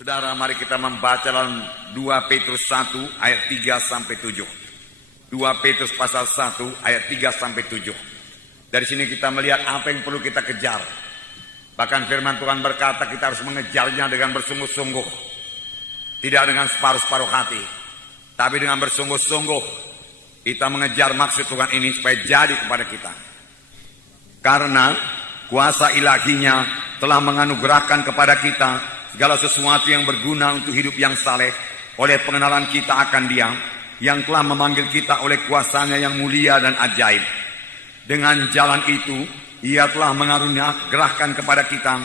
Saudara, mari kita membaca dalam 2 Petrus 1 ayat 3 sampai 7. 2 Petrus pasal 1 ayat 3 sampai 7. Dari sini kita melihat apa yang perlu kita kejar. Bahkan firman Tuhan berkata kita harus mengejarnya dengan bersungguh-sungguh. Tidak dengan separuh-separuh hati, tapi dengan bersungguh-sungguh kita mengejar maksud Tuhan ini supaya jadi kepada kita. Karena kuasa ilahinya telah menganugerahkan kepada kita segala sesuatu yang berguna untuk hidup yang saleh oleh pengenalan kita akan Dia yang telah memanggil kita oleh kuasanya yang mulia dan ajaib. Dengan jalan itu Ia telah menganugerahkan kepada kita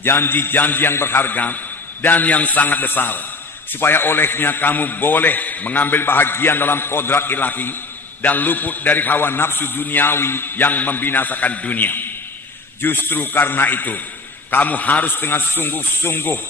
janji-janji yang berharga dan yang sangat besar, supaya olehnya kamu boleh mengambil bahagian dalam kodrat ilahi dan luput dari hawa nafsu duniawi yang membinasakan dunia. Justru karena itu kamu harus dengan sungguh-sungguh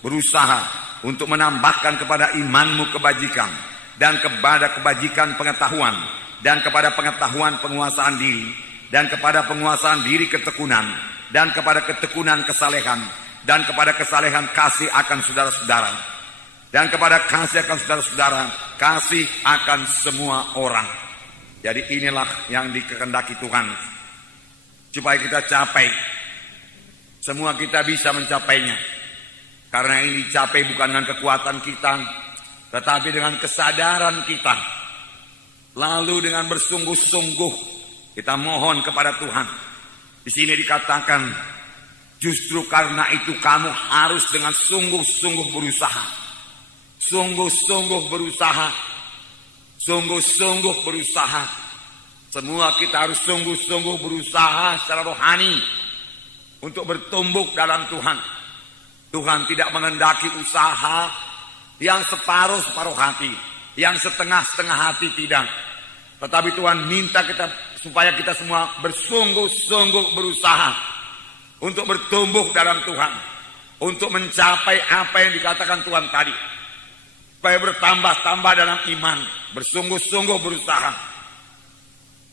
berusaha untuk menambahkan kepada imanmu kebajikan, dan kepada kebajikan pengetahuan, dan kepada pengetahuan penguasaan diri, dan kepada penguasaan diri ketekunan, dan kepada ketekunan kesalehan, dan kepada kesalehan kasih akan saudara-saudara, dan kepada kasih akan saudara-saudara, kasih akan semua orang. Jadi inilah yang dikehendaki Tuhan, supaya kita capai. Semua kita bisa mencapainya. Karena ini dicapai bukan dengan kekuatan kita, tetapi dengan kesadaran kita. Lalu dengan bersungguh-sungguh kita mohon kepada Tuhan. Di sini dikatakan, justru karena itu kamu harus dengan sungguh-sungguh berusaha. Sungguh-sungguh berusaha. Sungguh-sungguh berusaha. Semua kita harus sungguh-sungguh berusaha secara rohani untuk bertumbuh dalam Tuhan. Tuhan tidak mengendaki usaha yang separuh-separuh hati, yang setengah-setengah hati, tidak. Tetapi Tuhan minta kita supaya kita semua bersungguh-sungguh berusaha untuk bertumbuh dalam Tuhan, untuk mencapai apa yang dikatakan Tuhan tadi, supaya bertambah-tambah dalam iman, bersungguh-sungguh berusaha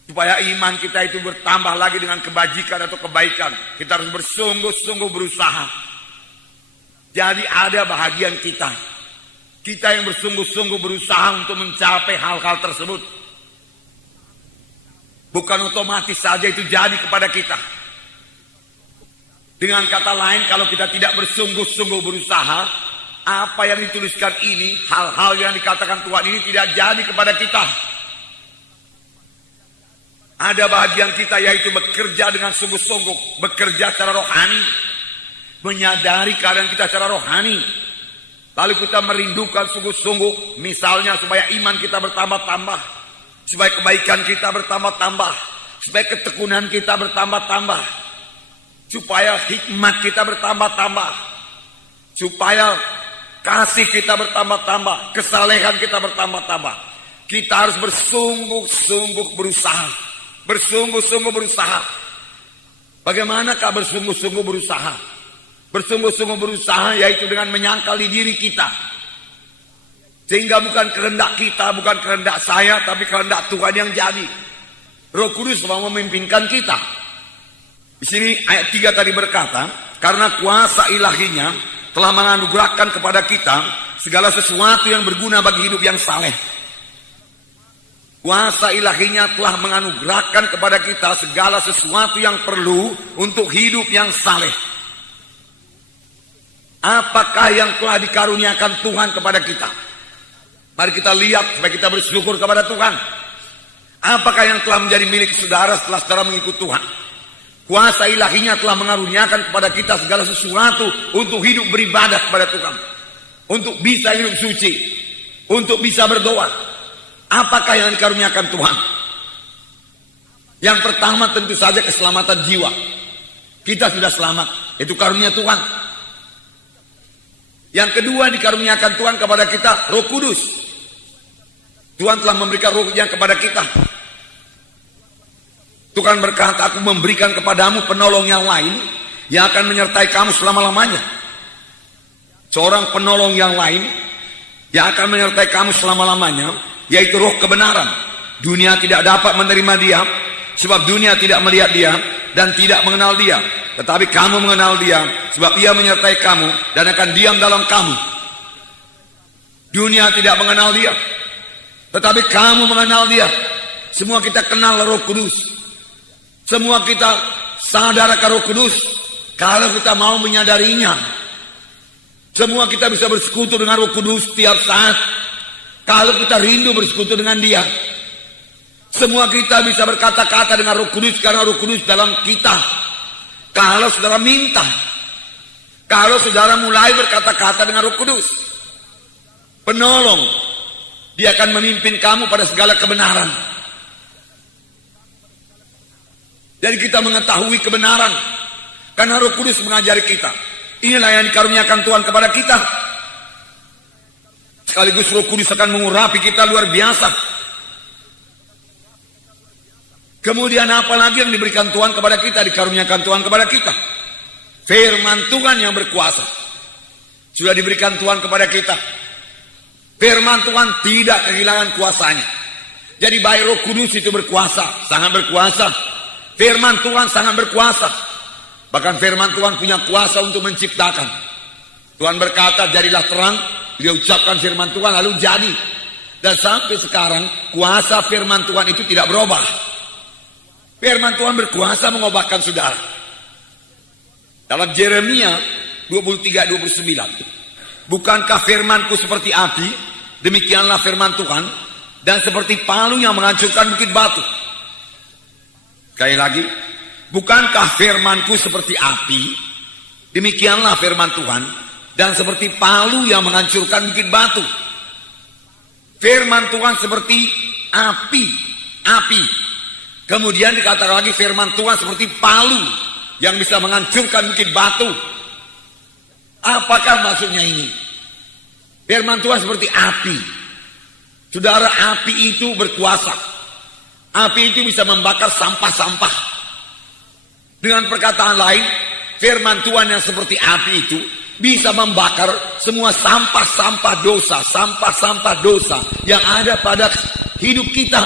supaya iman kita itu bertambah lagi dengan kebajikan atau kebaikan. Kita harus bersungguh-sungguh berusaha. Jadi ada bahagian kita. Kita yang bersungguh-sungguh berusaha untuk mencapai hal-hal tersebut. Bukan otomatis saja itu jadi kepada kita. Dengan kata lain, kalau kita tidak bersungguh-sungguh berusaha, apa yang dituliskan ini, hal-hal yang dikatakan Tuhan ini tidak jadi kepada kita. Ada bahagian kita yaitu bekerja dengan sungguh-sungguh, bekerja secara rohani, menyadari keadaan kita secara rohani. Lalu kita merindukan sungguh-sungguh, misalnya supaya iman kita bertambah-tambah, supaya kebaikan kita bertambah-tambah, supaya ketekunan kita bertambah-tambah, supaya hikmat kita bertambah-tambah, supaya kasih kita bertambah-tambah, kesalehan kita bertambah-tambah. Kita harus bersungguh-sungguh berusaha. Bersungguh-sungguh berusaha. Bagaimanakah bersungguh-sungguh berusaha? Bersungguh-sungguh berusaha yaitu dengan menyangkali diri kita, sehingga bukan kehendak kita, bukan kehendak saya, tapi kehendak Tuhan yang jadi. Roh Kudus mau memimpinkan kita. Di sini ayat 3 tadi berkata, karena kuasa ilahinya telah menganugerahkan kepada kita segala sesuatu yang berguna bagi hidup yang saleh. Kuasa ilahinya telah menganugerahkan kepada kita segala sesuatu yang perlu untuk hidup yang saleh. Apakah yang telah dikaruniakan Tuhan kepada kita? Mari kita lihat supaya kita bersyukur kepada Tuhan. Apakah yang telah menjadi milik saudara setelah saudara mengikut Tuhan? Kuasa ilahinya telah mengaruniakan kepada kita segala sesuatu untuk hidup beribadah kepada Tuhan, untuk bisa hidup suci, untuk bisa berdoa. Apakah yang dikaruniakan Tuhan? Yang pertama tentu saja keselamatan jiwa. Kita sudah selamat, itu karunia Tuhan. Yang kedua dikaruniakan Tuhan kepada kita Roh Kudus. Tuhan telah memberikan Roh-Nya kepada kita. Tuhan berkata, aku memberikan kepadamu penolong yang lain yang akan menyertai kamu selama-lamanya. Seorang penolong yang lain yang akan menyertai kamu selama-lamanya, yaitu Roh kebenaran. Dunia tidak dapat menerima Dia sebab dunia tidak melihat dia dan tidak mengenal dia. Tetapi kamu mengenal dia, sebab ia menyertai kamu dan akan diam dalam kamu. Dunia tidak mengenal dia, tetapi kamu mengenal dia. Semua kita kenal Roh Kudus. Semua kita sadar akan Roh Kudus kalau kita mau menyadarinya. Semua kita bisa bersekutu dengan Roh Kudus setiap saat kalau kita rindu bersekutu dengan dia. Semua kita bisa berkata-kata dengan Roh Kudus karena Roh Kudus dalam kita. Kalau saudara minta, kalau saudara mulai berkata-kata dengan Roh Kudus, penolong, dia akan memimpin kamu pada segala kebenaran. Jadi kita mengetahui kebenaran karena Roh Kudus mengajari kita. Inilah yang dikaruniakan Tuhan kepada kita. Sekaligus Roh Kudus akan mengurapi kita luar biasa. Kemudian apa lagi yang diberikan Tuhan kepada kita, dikaruniakan Tuhan kepada kita? Firman Tuhan yang berkuasa. Sudah diberikan Tuhan kepada kita. Firman Tuhan tidak kehilangan kuasanya. Jadi baik Roh Kudus itu berkuasa, sangat berkuasa. Firman Tuhan sangat berkuasa. Bahkan firman Tuhan punya kuasa untuk menciptakan. Tuhan berkata, jadilah terang. Dia ucapkan firman Tuhan lalu jadi. Dan sampai sekarang kuasa firman Tuhan itu tidak berubah. Firman Tuhan berkuasa mengubahkan saudara. Dalam Yeremia 23:29, bukankah firmanku seperti api, demikianlah firman Tuhan, dan seperti palu yang menghancurkan bukit batu. Sekali lagi, bukankah firmanku seperti api, demikianlah firman Tuhan, dan seperti palu yang menghancurkan bukit batu. Firman Tuhan seperti api. Kemudian dikatakan lagi firman Tuhan seperti palu yang bisa menghancurkan bukit batu. Apakah maksudnya ini? Firman Tuhan seperti api. Saudara, api itu berkuasa. Api itu bisa membakar sampah-sampah. Dengan perkataan lain, firman Tuhan yang seperti api itu bisa membakar semua sampah-sampah dosa yang ada pada hidup kita.